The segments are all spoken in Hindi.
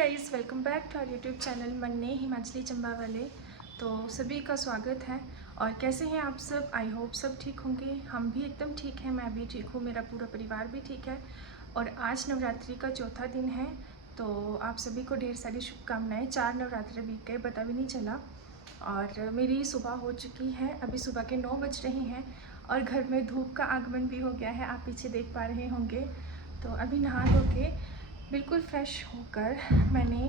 Guys, welcome back to our YouTube channel मन्ने हिमाचली चंबा वाले। तो सभी का स्वागत है। और कैसे हैं आप सब? आई होप सब ठीक होंगे। हम भी एकदम ठीक हैं, मैं भी ठीक हूँ, मेरा पूरा परिवार भी ठीक है। और आज नवरात्रि का चौथा दिन है, तो आप सभी को ढेर सारी शुभकामनाएं। 4 नवरात्रि बीत गए, पता भी नहीं चला। और मेरी सुबह हो चुकी है, अभी सुबह के 9 बज रहे हैं और घर में धूप का आगमन भी हो गया है, आप पीछे देख पा रहे होंगे। तो अभी नहा धो के बिल्कुल फ्रेश होकर मैंने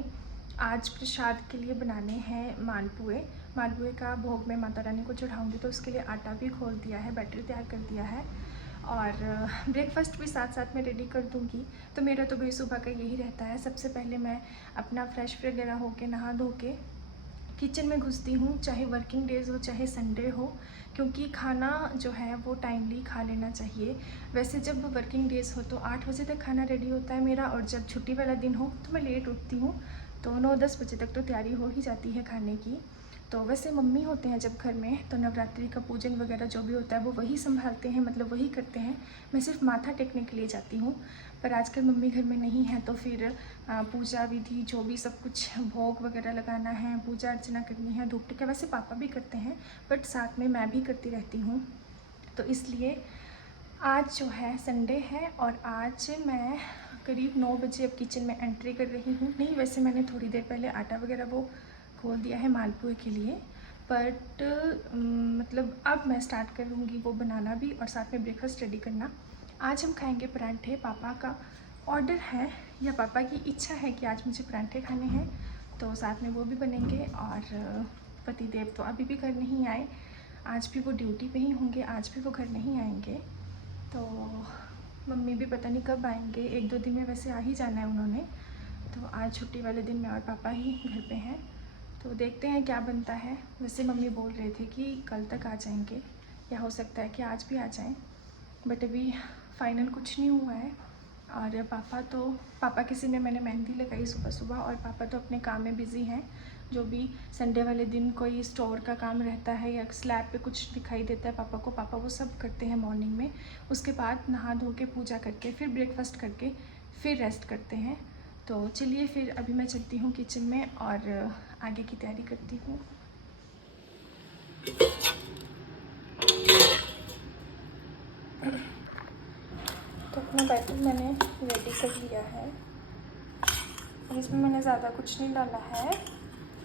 आज प्रसाद के लिए बनाने हैं मालपुए का भोग मैं माता रानी को चढ़ाऊँगी, तो उसके लिए आटा भी खोल दिया है, बैटर तैयार कर दिया है और ब्रेकफास्ट भी साथ साथ में रेडी कर दूँगी। तो मेरा तो भाई सुबह का यही रहता है, सबसे पहले मैं अपना फ्रेश वगैरह होके नहा धो के किचन में घुसती हूँ, चाहे वर्किंग डेज़ हो चाहे संडे हो, क्योंकि खाना जो है वो टाइमली खा लेना चाहिए। वैसे जब वर्किंग डेज़ हो तो 8 बजे तक खाना रेडी होता है मेरा, और जब छुट्टी वाला दिन हो तो मैं लेट उठती हूँ, तो 9-10 बजे तक तो तैयारी हो ही जाती है खाने की। तो वैसे मम्मी होते हैं जब घर में, तो नवरात्रि का पूजन वगैरह जो भी होता है वो वही संभालते हैं, मतलब वही करते हैं। मैं सिर्फ माथा टेकने के लिए जाती हूँ। पर आजकल मम्मी घर में नहीं है, तो फिर पूजा विधि जो भी सब कुछ भोग वगैरह लगाना है, पूजा अर्चना करनी है, धूप टिका वैसे पापा भी करते हैं, बट साथ में मैं भी करती रहती हूँ। तो इसलिए आज जो है संडे है और आज मैं करीब 9 बजे अब किचन में एंट्री कर रही हूँ। नहीं, वैसे मैंने थोड़ी देर पहले आटा वगैरह वो खोल दिया है मालपुए के लिए, बट मतलब अब मैं स्टार्ट करूँगी वो बनाना भी और साथ में ब्रेकफास्ट रेडी करना। आज हम खाएंगे परांठे। पापा का ऑर्डर है या पापा की इच्छा है कि आज मुझे परांठे खाने हैं, तो साथ में वो भी बनेंगे। और पतिदेव तो अभी भी घर नहीं आए, आज भी वो ड्यूटी पे ही होंगे, आज भी वो घर नहीं आएंगे। तो मम्मी भी पता नहीं कब आएंगे, 1-2 दिन में वैसे आ ही जाना है उन्होंने। तो आज छुट्टी वाले दिन मैं और पापा ही घर पे हैं, तो देखते हैं क्या बनता है। वैसे मम्मी बोल रहे थे कि कल तक आ जाएंगे, या हो सकता है कि आज भी आ जाएं, बट अभी फाइनल कुछ नहीं हुआ है। और पापा किसी में मैंने मेहंदी लगाई सुबह सुबह, और पापा तो अपने काम में बिज़ी हैं। जो भी संडे वाले दिन कोई स्टोर का काम रहता है या स्लैब पे कुछ दिखाई देता है पापा को, पापा वो सब करते हैं मॉर्निंग में। उसके बाद नहा धो के पूजा करके फिर ब्रेकफास्ट करके फिर रेस्ट करते हैं। तो चलिए फिर अभी मैं चलती हूँ किचन में और आगे की तैयारी करती हूँ। तो अपना बैटर मैंने रेडी कर लिया है, इसमें मैंने ज़्यादा कुछ नहीं डाला है।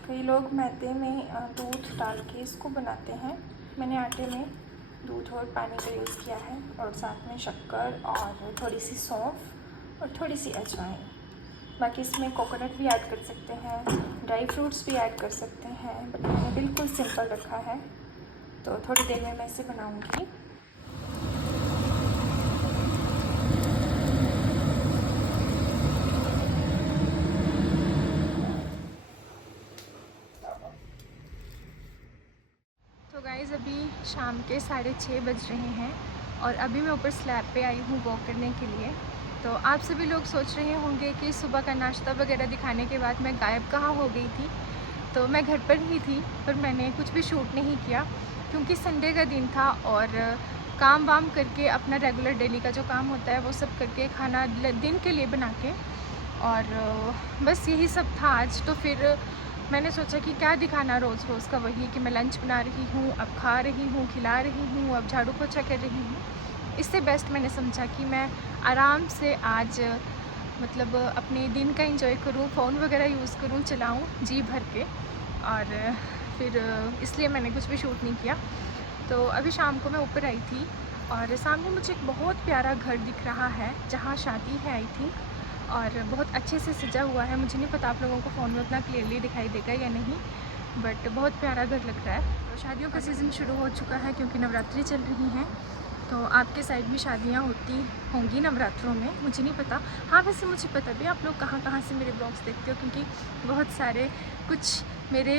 कई लोग मैदे में दूध डाल के इसको बनाते हैं, मैंने आटे में दूध और पानी का यूज़ किया है, और साथ में शक्कर और थोड़ी सी सौंफ और थोड़ी सी अजवाइन। बाकी इसमें कोकोनट भी ऐड कर सकते हैं, ड्राई फ्रूट्स भी ऐड कर सकते हैं, बट मैंने बिल्कुल सिंपल रखा है। तो थोड़ी देर में मैं इसे बनाऊँगी। तो गाइज़ अभी शाम के 6:30 बज रहे हैं और अभी मैं ऊपर स्लैब पे आई हूँ वॉक करने के लिए। तो आप सभी लोग सोच रहे होंगे कि सुबह का नाश्ता वगैरह दिखाने के बाद मैं गायब कहाँ हो गई थी। तो मैं घर पर ही थी, पर मैंने कुछ भी शूट नहीं किया क्योंकि संडे का दिन था, और काम वाम करके अपना रेगुलर डेली का जो काम होता है वो सब करके खाना दिन के लिए बना के, और बस यही सब था आज। तो फिर मैंने सोचा कि क्या दिखाना रोज़ रोज़ का, वही कि मैं लंच बना रही हूँ, अब खा रही हूँ, खिला रही हूँ, अब झाड़ू पोछा कर रही हूँ। इससे बेस्ट मैंने समझा कि मैं आराम से आज मतलब अपने दिन का एंजॉय करूँ, फ़ोन वगैरह यूज़ करूँ, चलाऊँ जी भर के। और फिर इसलिए मैंने कुछ भी शूट नहीं किया। तो अभी शाम को मैं ऊपर आई थी और सामने मुझे एक बहुत प्यारा घर दिख रहा है जहाँ शादी है आई थिंक, और बहुत अच्छे से सजा हुआ है। मुझे नहीं पता आप लोगों को फ़ोन में उतना क्लियरली दिखाई देगा या नहीं, बट बहुत प्यारा घर लग रहा है। तो शादियों का सीज़न शुरू हो चुका है क्योंकि नवरात्रि चल रही हैं। तो आपके साइड भी शादियाँ होती होंगी नवरात्रों में, मुझे नहीं पता। हाँ, वैसे मुझे पता भी आप लोग कहाँ कहाँ से मेरे ब्लॉग्स देखते हो, क्योंकि बहुत सारे कुछ मेरे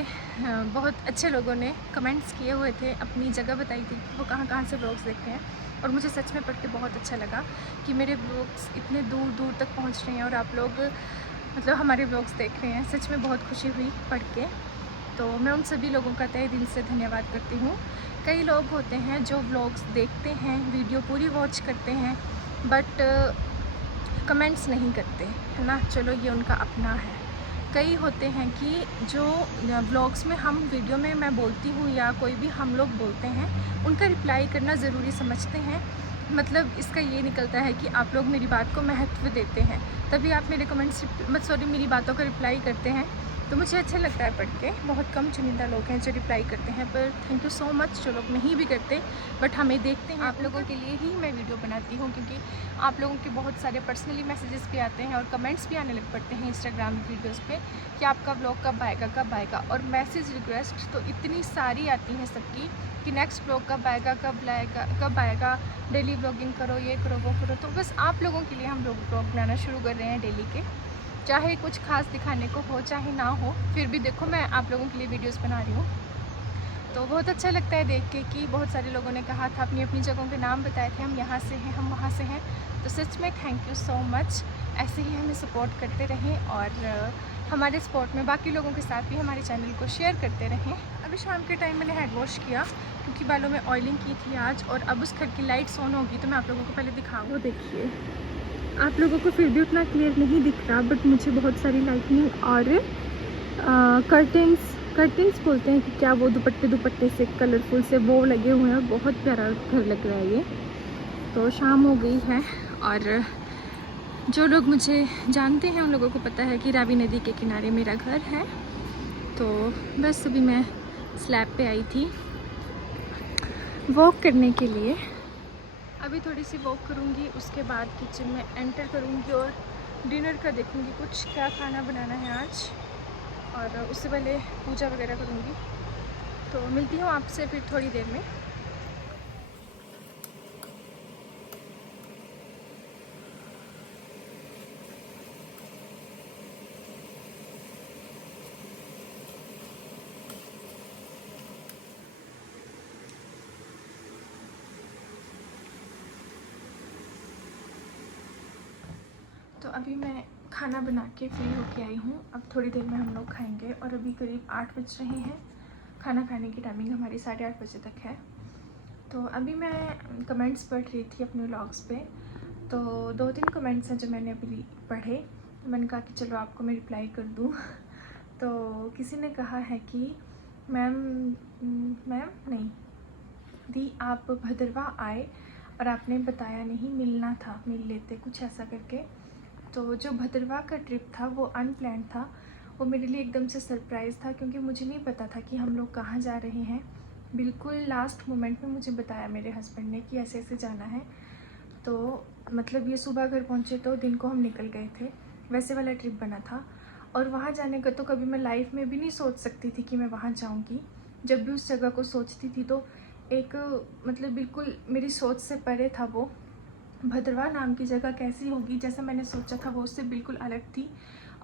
बहुत अच्छे लोगों ने कमेंट्स किए हुए थे, अपनी जगह बताई थी कि वो कहाँ कहाँ से ब्लॉग्स देखते हैं। और मुझे सच में पढ़ के बहुत अच्छा लगा कि मेरे ब्लॉग्स इतने दूर दूर तक पहुंच रहे हैं और आप लोग मतलब हमारे ब्लॉग्स देख रहे हैं। सच में बहुत खुशी हुई पढ़ के। तो मैं उन सभी लोगों का तहे दिल से धन्यवाद करती हूँ। कई लोग होते हैं जो ब्लॉग्स देखते हैं, वीडियो पूरी वॉच करते हैं, बट कमेंट्स नहीं करते, है ना। चलो ये उनका अपना है। कई होते हैं कि जो व्लॉग्स में हम वीडियो में मैं बोलती हूँ या कोई भी हम लोग बोलते हैं, उनका रिप्लाई करना ज़रूरी समझते हैं। मतलब इसका ये निकलता है कि आप लोग मेरी बात को महत्व देते हैं, तभी आप मेरे कमेंट्स मेरी बातों का रिप्लाई करते हैं। तो मुझे अच्छा लगता है पढ़ के। बहुत कम चुनिंदा लोग हैं जो रिप्लाई करते हैं, पर थैंक यू सो मच जो लोग नहीं भी करते बट हमें देखते हैं। आप लोगों के लिए ही मैं वीडियो बनाती हूँ, क्योंकि आप लोगों के बहुत सारे पर्सनली मैसेजेस भी आते हैं और कमेंट्स भी आने लग पड़ते हैं इंस्टाग्राम वीडियोज़ पे कि आपका ब्लॉग कब आएगा। और मैसेज रिक्वेस्ट तो इतनी सारी आती हैं सबकी कि नेक्स्ट ब्लॉग कब आएगा, डेली ब्लॉगिंग करो, ये करो, वो करो। तो बस आप लोगों के लिए हम लोग ब्लॉग बनाना शुरू कर रहे हैं डेली के, चाहे कुछ खास दिखाने को हो चाहे ना हो, फिर भी देखो मैं आप लोगों के लिए वीडियोस बना रही हूँ। तो बहुत अच्छा लगता है देख के कि बहुत सारे लोगों ने कहा था, अपनी अपनी जगहों के नाम बताए थे, हम यहाँ से हैं, हम वहाँ से हैं। तो सच में थैंक यू सो मच। ऐसे ही हमें सपोर्ट करते रहें और हमारे सपोर्ट में बाकी लोगों के साथ भी हमारे चैनल को शेयर करते रहें। अभी शाम के टाइम मैंने हेड वॉश किया क्योंकि बालों में ऑयलिंग की थी आज, और अब उस घर की लाइट्स ऑन होगी तो मैं आप लोगों को पहले दिखाऊँ। वो देखिए, आप लोगों को फिर भी उतना क्लियर नहीं दिख रहा, बट मुझे बहुत सारी लाइटनिंग और कर्टेंस बोलते हैं कि क्या, वो दुपट्टे से कलरफुल से वो लगे हुए हैं। बहुत प्यारा घर लग रहा है ये। तो शाम हो गई है और जो लोग मुझे जानते हैं उन लोगों को पता है कि रावी नदी के किनारे मेरा घर है। तो बस अभी मैं स्लैब पे आई थी वॉक करने के लिए। अभी थोड़ी सी वॉक करूँगी, उसके बाद किचन में एंटर करूँगी और डिनर का देखूँगी कुछ क्या खाना बनाना है आज, और उससे पहले पूजा वगैरह करूँगी। तो मिलती हूँ आपसे फिर थोड़ी देर में। तो अभी मैं खाना बना के फ्री होके आई हूँ। अब थोड़ी देर में हम लोग खाएंगे और अभी करीब 8 बज रहे हैं। खाना खाने की टाइमिंग हमारी 8:30 बजे तक है। तो अभी मैं कमेंट्स पढ़ रही थी अपने व्लॉग्स पे, तो 2-3 कमेंट्स हैं जो मैंने अभी पढ़े। तो मैंने कहा कि चलो आपको मैं रिप्लाई कर दूँ। तो किसी ने कहा है कि मैम नहीं दी, आप भद्रवाह आए और आपने बताया नहीं, मिलना था, मिल लेते, कुछ ऐसा करके। तो जो भद्रवाह का ट्रिप था वो अनप्लान्ड था, वो मेरे लिए एकदम से सरप्राइज़ था, क्योंकि मुझे नहीं पता था कि हम लोग कहाँ जा रहे हैं। बिल्कुल लास्ट मोमेंट में मुझे बताया मेरे हस्बैंड ने कि ऐसे ऐसे जाना है। तो मतलब ये सुबह घर पहुँचे तो दिन को हम निकल गए थे, वैसे वाला ट्रिप बना था। और वहाँ जाने का तो कभी मैं लाइफ में भी नहीं सोच सकती थी कि मैं वहाँ जाऊँगी। जब भी उस जगह को सोचती थी तो एक मतलब बिल्कुल मेरी सोच से परे था वो। भद्रवाह नाम की जगह कैसी होगी, जैसा मैंने सोचा था वो उससे बिल्कुल अलग थी।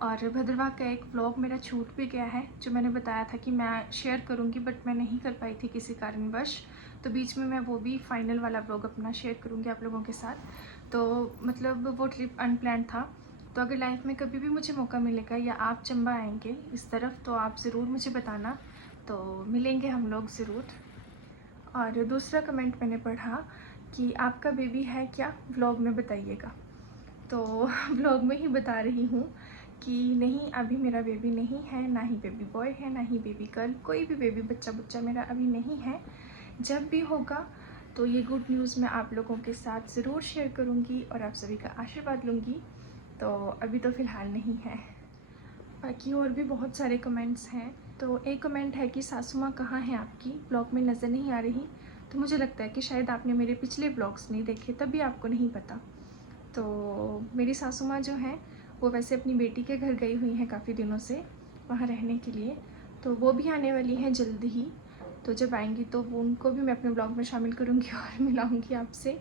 और भद्रवाह का एक व्लॉग मेरा छूट भी गया है, जो मैंने बताया था कि मैं शेयर करूँगी, बट मैं नहीं कर पाई थी किसी कारणवश। तो बीच में मैं वो भी फाइनल वाला व्लॉग अपना शेयर करूँगी आप लोगों के साथ। तो मतलब वो ट्रिप अनप्लान्ड था। तो अगर लाइफ में कभी भी मुझे मौका मिलेगा या आप चंबा आएंगे इस तरफ, तो आप ज़रूर मुझे बताना, तो मिलेंगे हम लोग ज़रूर। और दूसरा कमेंट मैंने पढ़ा कि आपका बेबी है क्या, व्लॉग में बताइएगा। तो व्लॉग में ही बता रही हूँ कि नहीं, अभी मेरा बेबी नहीं है, ना ही बेबी बॉय है, ना ही बेबी गर्ल, कोई भी बेबी बच्चा मेरा अभी नहीं है। जब भी होगा तो ये गुड न्यूज़ मैं आप लोगों के साथ ज़रूर शेयर करूँगी और आप सभी का आशीर्वाद लूँगी। तो अभी तो फ़िलहाल नहीं है। बाकी और भी बहुत सारे कमेंट्स हैं। तो एक कमेंट है कि सासू माँ कहाँ है आपकी, ब्लॉग में नज़र नहीं आ रही। तो मुझे लगता है कि शायद आपने मेरे पिछले ब्लॉग्स नहीं देखे, तभी आपको नहीं पता। तो मेरी सासू माँ जो हैं वो वैसे अपनी बेटी के घर गई हुई हैं काफ़ी दिनों से वहाँ रहने के लिए। तो वो भी आने वाली हैं जल्द ही। तो जब आएंगी तो वो उनको भी मैं अपने ब्लॉग में शामिल करूँगी और मिलाऊँगी आपसे।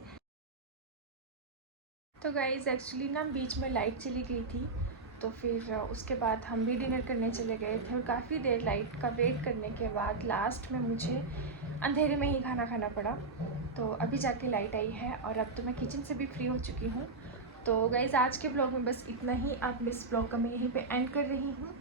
तो गाइज़ एक्चुअली ना बीच में लाइट चली गई थी, तो फिर उसके बाद हम भी डिनर करने चले गए थे, और काफ़ी देर लाइट का वेट करने के बाद लास्ट में मुझे अंधेरे में ही खाना खाना पड़ा। तो अभी जाके लाइट आई है और अब तो मैं किचन से भी फ्री हो चुकी हूँ। तो गाइज़ आज के ब्लॉग में बस इतना ही। आप इस ब्लॉग का मैं यहीं पे एंड कर रही हूँ।